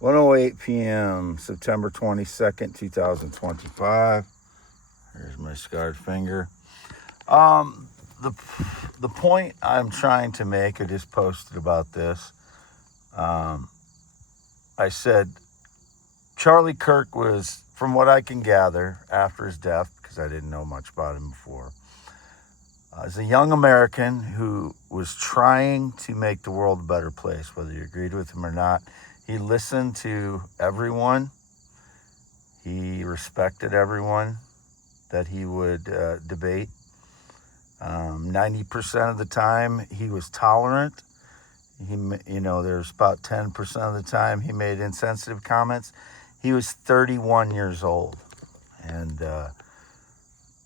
1:08 p.m., September 22nd, 2025. Here's my scarred finger. The point I'm trying to make, I just posted about this. I said Charlie Kirk was, from what I can gather, after his death, because I didn't know much about him before, as a young American who was trying to make the world a better place, whether you agreed with him or not. He listened to everyone. He respected everyone that he would debate. 90% of the time, he was tolerant. There's about 10% of the time he made insensitive comments. He was 31 years old. And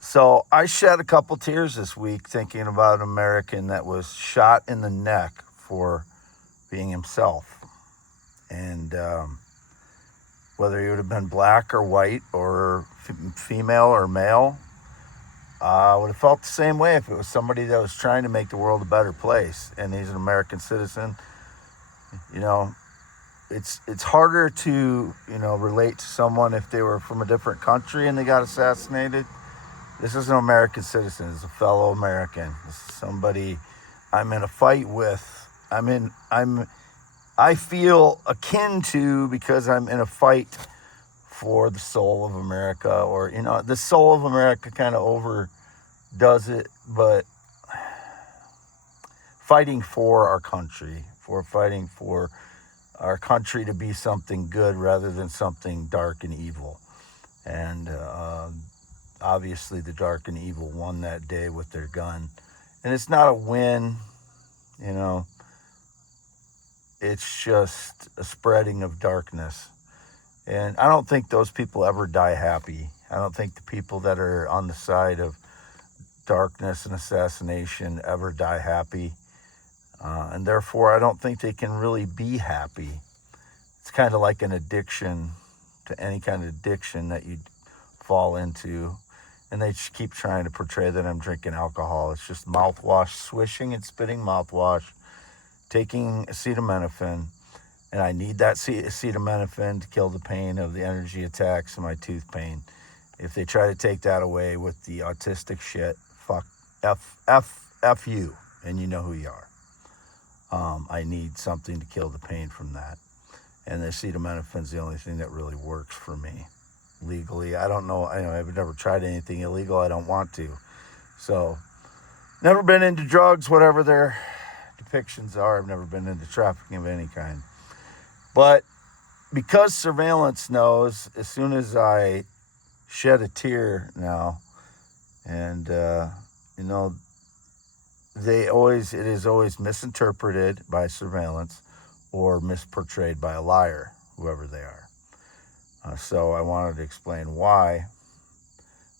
so I shed a couple tears this week thinking about an American that was shot in the neck for being himself. And whether he would have been black or white or female or male, I would have felt the same way if it was somebody that was trying to make the world a better place and he's an American citizen. It's harder to, relate to someone if they were from a different country and they got assassinated. This is an American citizen. It's a fellow American. This is somebody I'm in a fight with. I feel akin to, because I'm in a fight for the soul of America, or, the soul of America kind of overdoes it, but fighting for our country, fighting for our country to be something good rather than something dark and evil. And obviously the dark and evil won that day with their gun. And it's not a win, it's just a spreading of darkness. And I don't think those people ever die happy. I don't think the people that are on the side of darkness and assassination ever die happy. And therefore, I don't think they can really be happy. It's kind of like an addiction to any kind of addiction that you fall into. And they just keep trying to portray that I'm drinking alcohol. It's just mouthwash, swishing and spitting mouthwash, taking acetaminophen. And I need that acetaminophen to kill the pain of the energy attacks and my tooth pain. If they try to take that away with the autistic shit, F you, and you know who you are. I need something to kill the pain from that. And the acetaminophen's the only thing that really works for me legally. I don't know. I've never tried anything illegal. I don't want to. So, never been into drugs, whatever their depictions are. I've never been into trafficking of any kind. But because surveillance knows, as soon as I shed a tear now, and, it is always misinterpreted by surveillance or misportrayed by a liar, whoever they are. So I wanted to explain why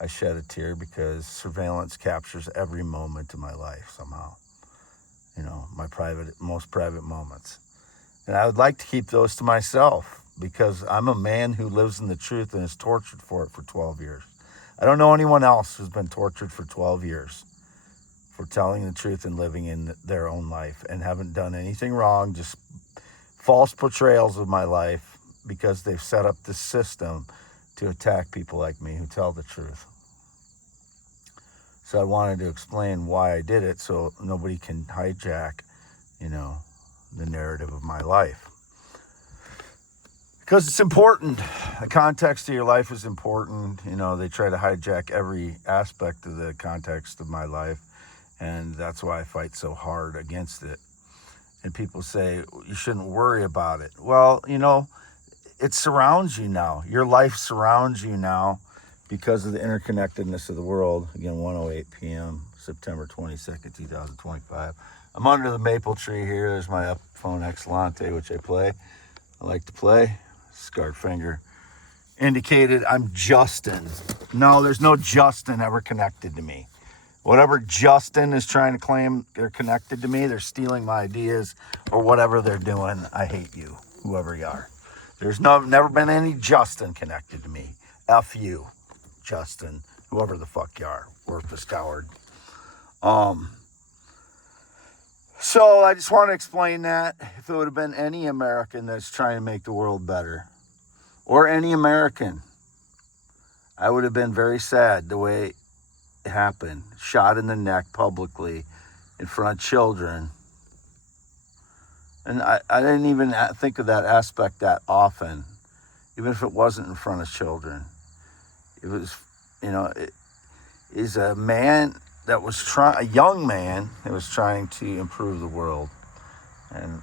I shed a tear, because surveillance captures every moment of my life somehow. My most private moments. And I would like to keep those to myself, because I'm a man who lives in the truth and is tortured for it for 12 years. I don't know anyone else who's been tortured for 12 years for telling the truth and living in their own life and haven't done anything wrong, just false portrayals of my life, because they've set up this system to attack people like me who tell the truth. So I wanted to explain why I did it so nobody can hijack, the narrative of my life. Because it's important. The context of your life is important. They try to hijack every aspect of the context of my life. And that's why I fight so hard against it. And people say, you shouldn't worry about it. Well, it surrounds you now. Your life surrounds you now because of the interconnectedness of the world. Again, 1:08 p.m., September 22nd, 2025. I'm under the maple tree here. There's my Epiphone Excellente, which I play. I like to play. Scarred finger. Indicated I'm Justin. No, there's no Justin ever connected to me. Whatever Justin is trying to claim they're connected to me, they're stealing my ideas or whatever they're doing. I hate you, whoever you are. There's never been any Justin connected to me. F you, Justin, whoever the fuck you are. Worthless coward. So I just want to explain that if it would have been any American that's trying to make the world better, or any American, I would have been very sad the way it happened. Shot in the neck publicly in front of children. And I didn't even think of that aspect that often, even if it wasn't in front of children. It was, it is a man that was a young man that was trying to improve the world. And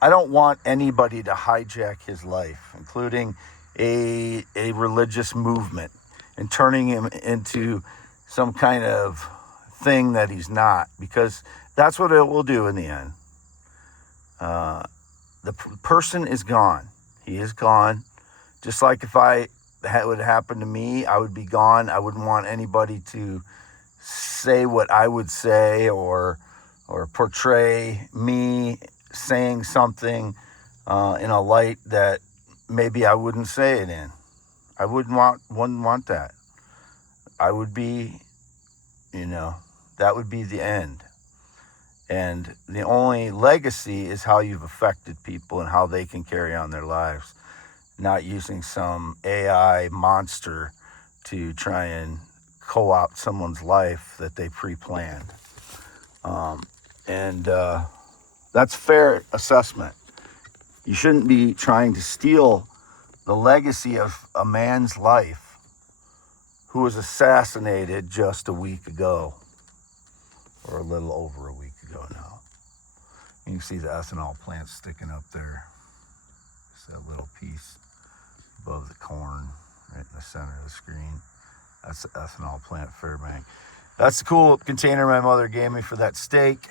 I don't want anybody to hijack his life, including a religious movement, and turning him into some kind of thing that he's not, because that's what it will do in the end. The person is gone. He is gone. Just like if that would happen to me, I would be gone. I wouldn't want anybody to say what I would say or portray me saying something in a light that maybe I wouldn't say it in. I wouldn't want that. I would be, that would be the end. And the only legacy is how you've affected people and how they can carry on their lives, not using some AI monster to try and co-opt someone's life that they pre-planned. That's fair assessment. You shouldn't be trying to steal the legacy of a man's life who was assassinated just a week ago, or a little over a week ago now. You can see the ethanol plant sticking up there. It's that little piece above the corn right in the center of the screen. That's the ethanol plant, Fairbank. That's the cool container my mother gave me for that steak.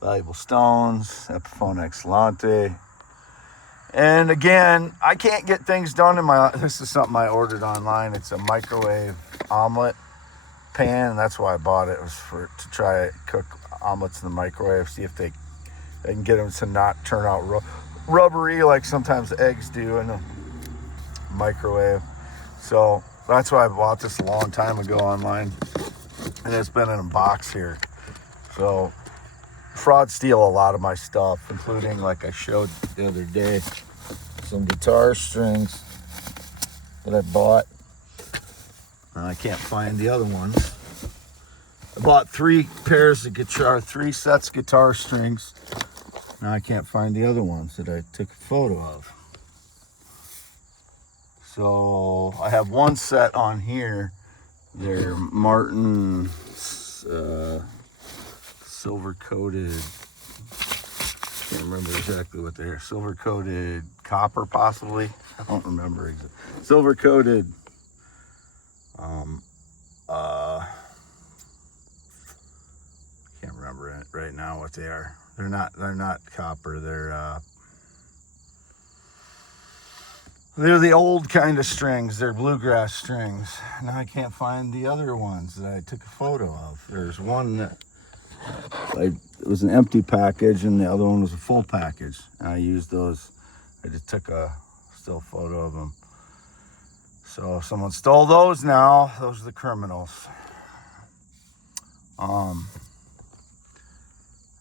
Valuable stones, Epiphone Excellente. And again, I can't get things done this is something I ordered online. It's a microwave omelet pan, and that's why I bought it. It was to try cook omelets in the microwave, see if they can get them to not turn out rubbery like sometimes eggs do in the microwave. So that's why I bought this a long time ago online, and it's been in a box here. So fraud steal a lot of my stuff, including, like I showed the other day, some guitar strings that I bought. I can't find the other ones. I bought 3 sets of guitar strings. Now I can't find the other ones that I took a photo of. So I have one set on here. They're Martin silver coated. Can't remember exactly what they are. Silver coated copper, possibly. I don't remember exactly. Silver coated. Can't remember it right now what they are. They're not copper. They're the old kind of strings. They're bluegrass strings. Now I can't find the other ones that I took a photo of. There's one that it was an empty package, and the other one was a full package. And I used those. I just took a still photo of them. So if someone stole those now, those are the criminals.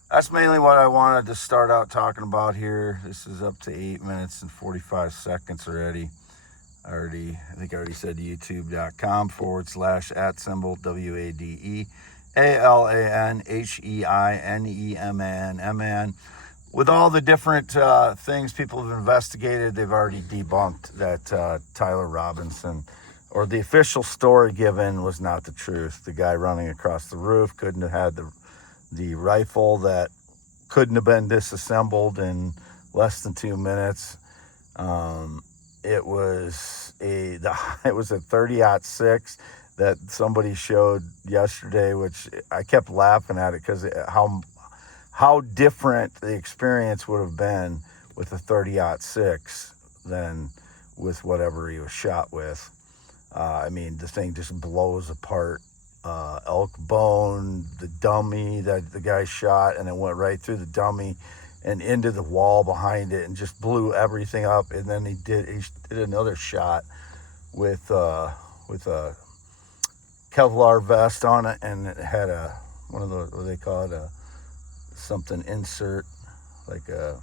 That's mainly what I wanted to start out talking about here. This is up to 8 minutes and 45 seconds already. I think I already said youtube.com/@symbol WADEALANHEINEMAN. With all the different things people have investigated, they've already debunked that Tyler Robinson, or the official story given, was not the truth. The guy running across the roof couldn't have had the rifle that couldn't have been disassembled in less than 2 minutes. It was a 30-06 that somebody showed yesterday, which I kept laughing at it because how different the experience would have been with a 30-06 than with whatever he was shot with. The thing just blows apart. Elk bone, the dummy that the guy shot, and it went right through the dummy and into the wall behind it and just blew everything up. And then he did another shot with a Kevlar vest on it, and it had one of those, what do they call it, a something insert, like a,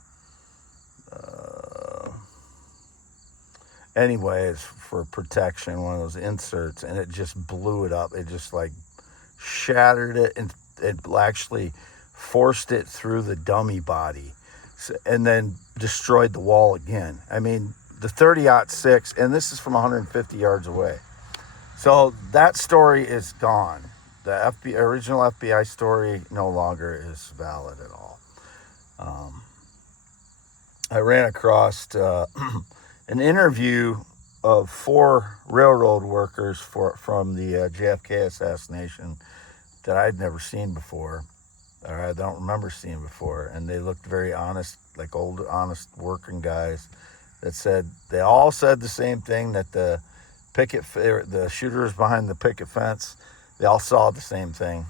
anyways, for protection, one of those inserts, and it just blew it up. It just like shattered it, and it actually forced it through the dummy body, and then destroyed the wall again. I mean, the 30-06, and this is from 150 yards away. So that story is gone. The original FBI story no longer is valid at all. I ran across an interview of 4 railroad workers from the JFK assassination that I'd never seen before, or I don't remember seeing before, and they looked very honest, like old, honest working guys that said, they all said the same thing, that the shooters behind the picket fence, they all saw the same thing,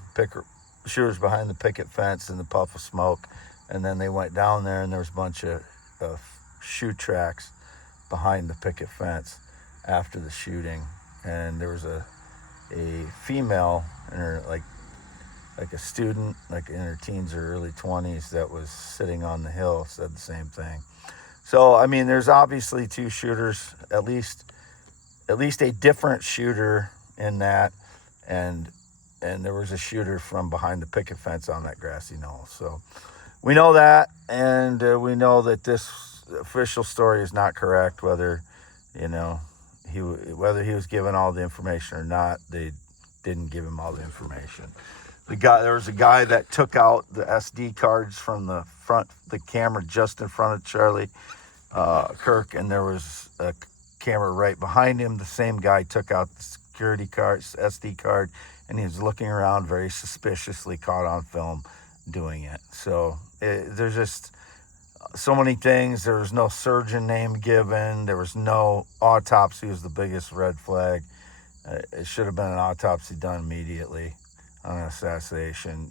shooters behind the picket fence and the puff of smoke, and then they went down there and there was a bunch of shoe tracks behind the picket fence after the shooting, and there was a female in her like a student, like in her teens or early 20s, that was sitting on the hill, said the same thing. So I mean, there's obviously 2 shooters, at least a different shooter in that, and there was a shooter from behind the picket fence on that grassy knoll. So we know that, and we know that this official story is not correct. Whether he was given all the information or not, they didn't give him all the information. There was a guy that took out the SD cards from the camera just in front of Charlie Kirk, and there was a camera right behind him. The same guy took out the security card, SD card, and he was looking around very suspiciously, caught on film doing it. So there's just so many things. There was no surgeon name given. There was no autopsy, was the biggest red flag. It should have been an autopsy done immediately on an assassination.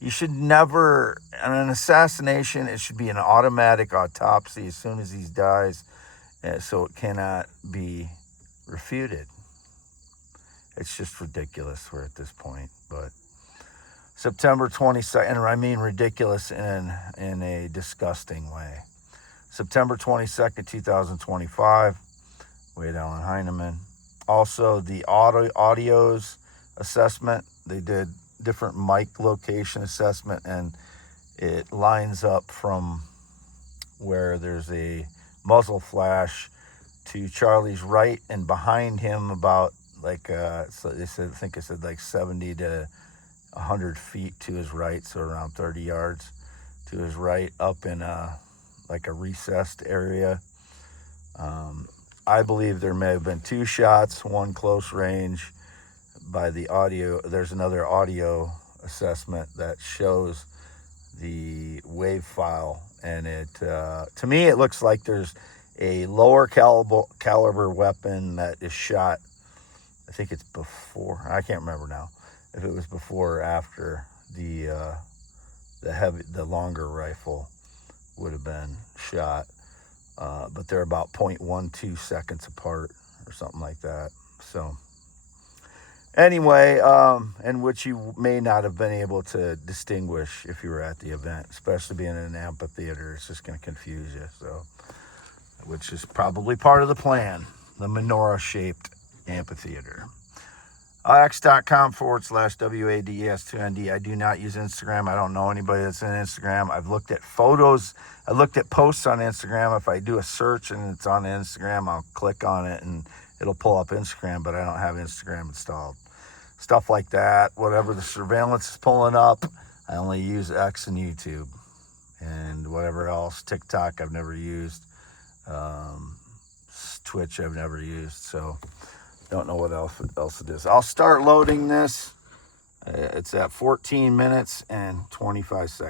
You should never, on an assassination, it should be an automatic autopsy as soon as he dies, so it cannot be refuted. It's just ridiculous. We're at this point. But September 22nd, and I mean ridiculous in a disgusting way. September 22nd, 2025, Wade Allen Heineman. Also, the audios assessment, they did different mic location assessment, and it lines up from where there's a muzzle flash to Charlie's right, and behind him about so they said, I think it said like 70 to 100 feet to his right, so around 30 yards to his right, up in a recessed area. I believe there may have been 2 shots, one close range. By the audio, there's another audio assessment that shows the wave file, and it to me it looks like there's a lower caliber weapon that is shot. I think it's before, I can't remember now if it was before or after the longer rifle would have been shot, but they're about 0.12 seconds apart or something like that. So anyway, and which you may not have been able to distinguish if you were at the event, especially being in an amphitheater. It's just going to confuse you. So, which is probably part of the plan, the menorah-shaped amphitheater. X.com/WADES2ND. I do not use Instagram. I don't know anybody that's in Instagram. I've looked at photos. I looked at posts on Instagram. If I do a search and it's on Instagram, I'll click on it and it'll pull up Instagram, but I don't have Instagram installed. Stuff like that. Whatever the surveillance is pulling up, I only use X and YouTube. And whatever else, TikTok I've never used. Twitch I've never used. So don't know what else it is. I'll start loading this. It's at 14 minutes and 25 seconds.